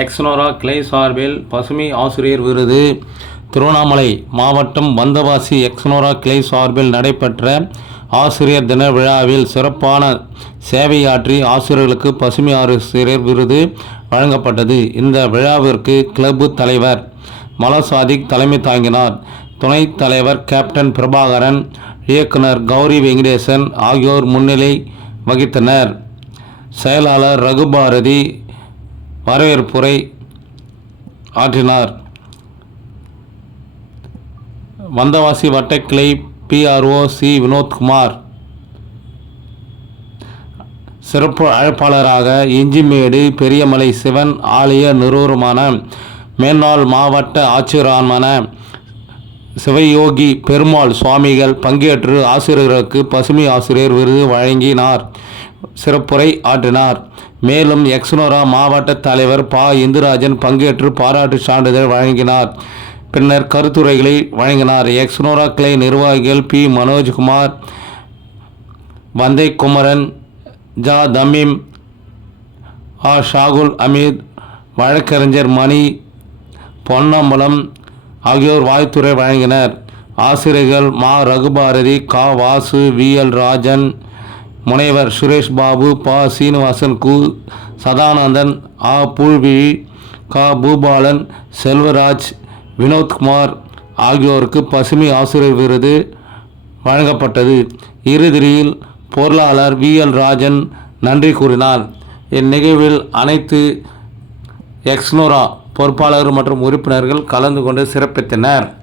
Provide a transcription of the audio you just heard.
எக்ஸ்னோரா கிளை சார்பில் பசுமை ஆசிரியர் விருது. திருவண்ணாமலை மாவட்டம் வந்தவாசி எக்ஸ்னோரா கிளை சார்பில் நடைபெற்ற ஆசிரியர் தின விழாவில் சிறப்பான சேவையாற்றி ஆசிரியர்களுக்கு பசுமை ஆசிரியர் விருது வழங்கப்பட்டது. இந்த விழாவிற்கு கிளப்பு தலைவர் மலசாதிக் தலைமை தாங்கினார். துணைத் தலைவர் கேப்டன் பிரபாகரன் இயக்குனர் கௌரி வெங்கடேசன் ஆகியோர் முன்னிலை வகித்தனர். செயலாளர் ரகுபாரதி வரவேற்புரை ஆற்றினார். வந்தவாசி வட்டக்கிளை பிஆர்ஓ சி. வினோத்குமார். சிறப்பு அழைப்பாளராக இஞ்சிமேடு பெரியமலை சிவன் ஆலய நிறுவனமான மேல்நாள் மாவட்ட ஆட்சியரான சிவயோகி பெருமாள் சுவாமிகள் பங்கேற்று ஆசிரியர்களுக்கு பசுமை ஆசிரியர் விருது வழங்கினார். சிறப்புரை ஆற்றினார். மேலும் எக்ஸ்னோரா மாவட்ட தலைவர் பா. இந்துராஜன் பங்கேற்று பாராட்டு சான்றிதழ் வழங்கினார். பின்னர் கருத்துரைகளை வழங்கினார். எக்ஸ்னோரா கிளை நிர்வாகிகள் பி. மனோஜ்குமார் வந்தை குமரன் ஜா. தமீம் ஆ. ஷாகுல் அமீத் வழக்கறிஞர் மணி பொன்னம்பலம் ஆகியோர் வாய்த்துறை வழங்கினர். ஆசிரியர்கள் மா. ரகுபாரதி கா. வாசு வி. எல். ராஜன் முனைவர் சுரேஷ் பாபு ப. சீனிவாசன் கு. சதானந்தன் ஆ. பூழ்விழி கா. பூபாலன் செல்வராஜ் வினோத்குமார் ஆகியோருக்கு பசுமை ஆசிரியர் விருது வழங்கப்பட்டது. இறுதியில் பொருளாளர் வி. எல். ராஜன் நன்றி கூறினார். இந்நிகழ்வில் அனைத்து எக்ஸ்னோரா பொறுப்பாளர்கள் மற்றும் உறுப்பினர்கள் கலந்து கொண்டு சிறப்பித்தனர்.